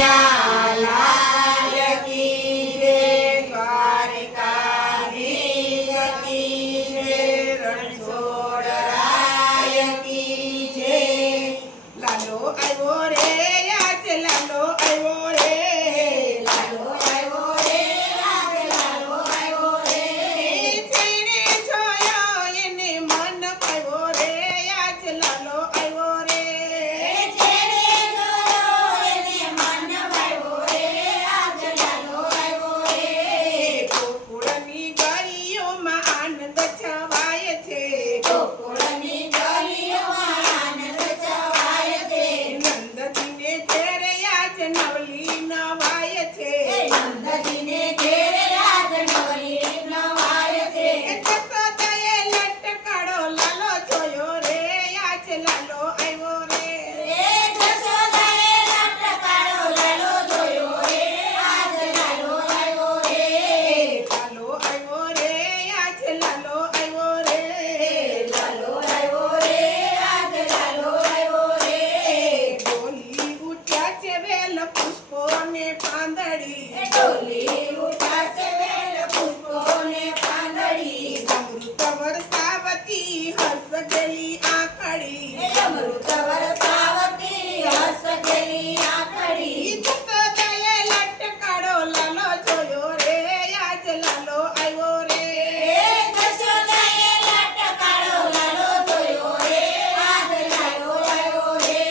લાલ કી જય, દ્વારિકાધીશ કી જય, રણછોડરાય કી જય. લાલો આવ્યો રે, આજ લાલો આવ્યો રે, લાલો આવ્યો રે, આજ લાલો આવ્યો રે. જેણે જોયો એને મન પાવ્યો રે, આજ લાલો આવ્યો રે. ગોકુળની ગલીઓમાં આનંદ છવાય છે, ગોકુળની ગલીઓમાં આનંદ છવાય છે. નંદજીને ઘેરે આજ નવલી નવાય છે, નંદજીને ઘેરે આજ નવલી નવાય છે. જશોદાએ લટકાળો લાલો જોયો રે, આજ લાલો આવ્યો રે. જશોદાએ લટકાળો લાલો જોયો રે, આજ લાલો આવ્યો રે. લાલો આવ્યો રે, આજ લાલો આવ્યો રે, લાલો આવ્યો રે, આજ લાલો આવ્યો રે. ડોલી ઉઠ્યા છે વેલ પુષ્પોને પાંદડી, ડોલી ઉઠ્યા છે વેલ પુષ્પોને પાંદડી. અમૃત વરસાવતી હર્ષ ગેલી આંખડી, અમૃત વરસાવતી હર્ષ ગેલી આંખડી. જશોદાએ લટકાળો લાલો જોયો રે, આજ લાલો આવ્યો રે. જશોદાએ લટકાળો લાલો જોયો રે, આજ લાલો આવ્યો રે.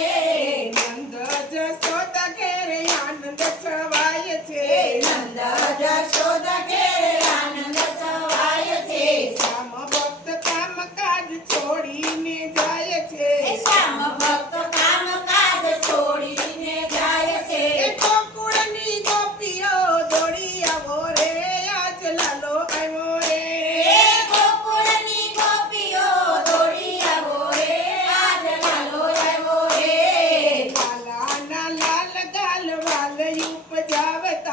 નંદ જશોદા ઘેરે આનંદ છવાય છે, નંદ જશોદા ઘેરે આનંદ છવાય છે. શ્યામ ભક્ત કામ કાજ છોડીને જાય છે, શ્યામ ભક્ત કામ કાજ છોડીને જાય છે. ગોકુળની ગોપીઓ દોડી આવો રે, આજ લાલો આવ્યો રે. ગોકુળની ગોપીઓ દોડી આવો રે, આજ લાલો આવ્યો રે. લાલાના લાલ ગાલ વાલ ઉપજાવતા,